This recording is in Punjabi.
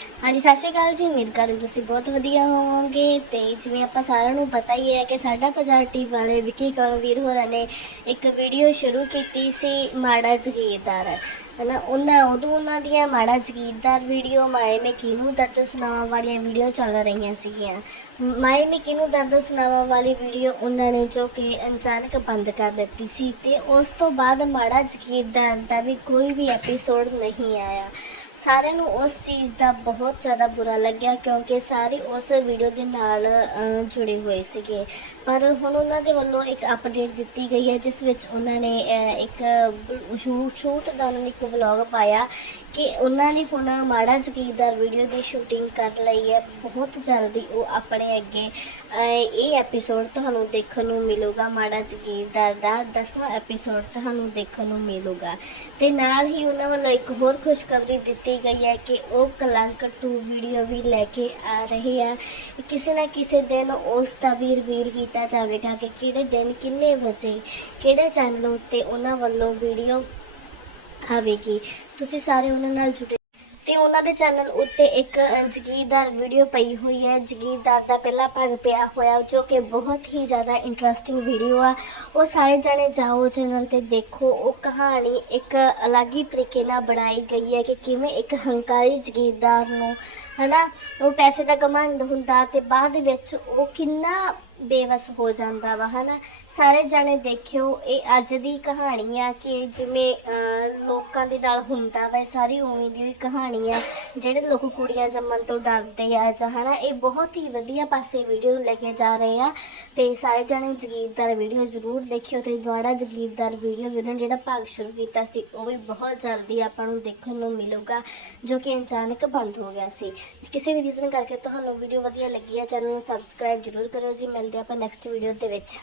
ਹਾਂਜੀ, ਸਤਿ ਸ਼੍ਰੀ ਅਕਾਲ ਜੀ। ਉਮੀਦ ਕਰਦਾ ਤੁਸੀਂ ਬਹੁਤ ਵਧੀਆ ਹੋਵੋਗੇ। ਤੇ ਜਿਵੇਂ ਆਪਾਂ ਸਾਰਿਆਂ ਨੂੰ ਪਤਾ ਹੀ ਹੈ ਕਿ ਸਾਡਾ ਪਜਾਟੀ ਵਾਲੇ ਵਿੱਕੀ ਕਰਮਵੀਰ ਹੋਰਾਂ ਨੇ ਇੱਕ ਵੀਡੀਓ ਸ਼ੁਰੂ ਕੀਤੀ ਸੀ ਮਾੜਾ ਜਗੀਰਦਾਰ। ਹਨਾ, ਉਹਨਾਂ, ਉਦੋਂ ਉਹਨਾਂ ਦੀਆਂ ਮਾੜਾ ਜਗੀਰਦਾਰ ਵੀਡੀਓ ਮਾਏ ਮੈਂ ਕਿਹਨੂੰ ਦਰਦ ਸੁਣਾਵਾਂ ਵਾਲੀਆਂ ਵੀਡੀਓ ਚੱਲ ਰਹੀਆਂ ਸੀਗੀਆਂ। ਮਾਏ ਮੈਂ ਕਿਹਨੂੰ ਦਰਦ ਸੁਣਾਵਾਂ ਵਾਲੀ ਵੀਡੀਓ ਉਹਨਾਂ ਨੇ ਜੋ ਕਿ ਅਚਾਨਕ ਬੰਦ ਕਰ ਦਿੱਤੀ ਸੀ। ਤੇ ਉਸ ਤੋਂ ਬਾਅਦ ਮਾੜਾ ਜਗੀਰਦਾਰ ਦਾ ਵੀ ਕੋਈ ਵੀ ਐਪੀਸੋਡ ਨਹੀਂ ਆਇਆ। ਸਾਰਿਆਂ ਨੂੰ ਉਸ ਚੀਜ਼ ਦਾ ਬਹੁਤ ਜ਼ਿਆਦਾ ਬੁਰਾ ਲੱਗਿਆ ਕਿਉਂਕਿ ਸਾਰੇ ਉਸ ਵੀਡੀਓ ਦੇ ਨਾਲ ਜੁੜੇ ਹੋਏ ਸੀਗੇ। ਪਰ ਹੁਣ ਉਹਨਾਂ ਦੇ ਵੱਲੋਂ ਇੱਕ ਅਪਡੇਟ ਦਿੱਤੀ ਗਈ ਹੈ, ਜਿਸ ਵਿੱਚ ਉਹਨਾਂ ਨੇ ਇੱਕ ਸ਼ੂਟ ਸ਼ੂਟ ਦਾ ਉਹਨਾਂ ਨੇ ਇੱਕ ਵਲੌਗ ਪਾਇਆ। ਕਿ ਉਹਨਾਂ ਨੇ ਹੁਣ ਮਾੜਾ ਜਗੀਰਦਾਰ ਵੀਡੀਓ ਦੀ ਸ਼ੂਟਿੰਗ ਕਰ ਲਈ ਹੈ, ਬਹੁਤ ਜਲਦੀ ਉਹ ਆਪਣੇ ਅੱਗੇ ਇਹ ਐਪੀਸੋਡ ਤੁਹਾਨੂੰ ਦੇਖਣ ਨੂੰ ਮਿਲੂਗਾ, ਮਾੜਾ ਜਗੀਰਦਾਰ ਦਾ 10ਵਾਂ ਐਪੀਸੋਡ ਤੁਹਾਨੂੰ ਦੇਖਣ ਨੂੰ ਮਿਲੂਗਾ। ਤੇ ਨਾਲ ਹੀ ਉਹਨਾਂ ਵੱਲੋਂ ਇੱਕ ਹੋਰ ਖੁਸ਼ਖਬਰੀ ਦਿੱਤੀ ਗਈ ਹੈ ਕਿ ਉਹ ਕਲੰਕ 2 ਵੀਡੀਓ ਵੀ ਲੈ ਕੇ ਆ ਰਹੇ ਆ। ਕਿਸੇ ਨਾ ਕਿਸੇ ਦਿਨ ਉਸ ਦਾ ਵੀ ਰਿਵੀਲ ਕੀਤਾ ਜਾਵੇਗਾ ਕਿ ਕਿਹੜੇ ਦਿਨ, ਕਿੰਨੇ ਵਜੇ, ਕਿਹੜੇ ਚੈਨਲ ਉੱਤੇ ਉਹਨਾਂ ਵੱਲੋਂ ਵੀਡੀਓ ਆਵੇਗੀ। ਤੁਸੀਂ ਸਾਰੇ ਉਹਨਾਂ ਨਾਲ ਜੁੜੇ ਤੇ ਉਹਨਾਂ ਦੇ ਚੈਨਲ ਉੱਤੇ ਇੱਕ ਜਗੀਰਦਾਰ ਵੀਡੀਓ ਪਈ ਹੋਈ ਹੈ। ਜਗੀਰਦਾਰ ਦਾ ਪਹਿਲਾ ਭਾਗ ਪਿਆ ਹੋਇਆ, ਜੋ ਕਿ ਬਹੁਤ ਹੀ ਜ਼ਿਆਦਾ ਇੰਟਰਸਟਿੰਗ ਵੀਡੀਓ ਆ। ਉਹ ਸਾਰੇ ਜਣੇ ਜਾਓ ਚੈਨਲ ਤੇ ਦੇਖੋ। ਉਹ ਕਹਾਣੀ ਇੱਕ ਅਲੱਗ ਹੀ ਤਰੀਕੇ ਨਾਲ ਬਣਾਈ ਗਈ ਹੈ ਕਿ ਕਿਵੇਂ ਇੱਕ ਹੰਕਾਰੀ ਜਗੀਰਦਾਰ ਨੂੰ, ਹਨਾ, ਉਹ ਪੈਸੇ ਦਾ ਘਮੰਡ ਹੁੰਦਾ ਤੇ ਬਾਅਦ ਵਿੱਚ ਉਹ ਕਿੰਨਾ ਬੇਵਸ ਹੋ ਜਾਂਦਾ ਵਾ, ਹਨਾ? ਸਾਰੇ ਜਾਣੇ ਦੇਖਿਓ, ਇਹ ਅੱਜ ਦੀ ਕਹਾਣੀ ਆ ਕਿ ਜਿਵੇਂ ਲੋਕਾਂ ਦੇ ਨਾਲ ਹੁੰਦਾ ਵਾ, ਇਹ ਸਾਰੀ ਉਵੇਂ ਦੀ ਹੀ ਕਹਾਣੀ ਆ, ਜਿਹੜੇ ਲੋਕ ਕੁੜੀਆਂ ਜੰਮਣ ਤੋਂ ਡਰਦੇ ਆ ਜਾਂ, ਹਨਾ? ਇਹ ਬਹੁਤ ਹੀ ਵਧੀਆ ਪਾਸੇ ਵੀਡੀਓ ਨੂੰ ਲੈ ਕੇ ਜਾ ਰਹੇ ਆ ਤੇ ਸਾਰੇ ਜਾਣੇ ਜਗੀਰਦਾਰ ਵੀਡੀਓ ਜ਼ਰੂਰ ਦੇਖਿਓ ਤੇ ਦੁਆੜਾ ਜਗੀਰਦਾਰ ਵੀਡੀਓ ਵੀ ਉਹਨਾਂ ਨੇ ਜਿਹੜਾ ਭਾਗ ਸ਼ੁਰੂ ਕੀਤਾ ਸੀ, ਉਹ ਵੀ ਬਹੁਤ ਜਲਦੀ ਆਪਾਂ ਨੂੰ ਦੇਖਣ ਨੂੰ ਮਿਲੂਗਾ, ਜੋ ਕਿ ਅਚਾਨਕ ਬੰਦ ਹੋ ਗਿਆ ਸੀ। ਕਿਸੇ ਵੀ ਰੀਜ਼ਨ ਕਰਕੇ ਤੁਹਾਨੂੰ ਵੀਡੀਓ ਵਧੀਆ ਲੱਗੀ ਆ, ਚੈਨਲ ਨੂੰ ਸਬਸਕ੍ਰਾਈਬ ਜ਼ਰੂਰ ਕਰਿਓ ਜੀ ਮਿਲਦੇ ਆਪਾਂ ਨੈਕਸਟ ਵੀਡੀਓ ਦੇ ਵਿੱਚ।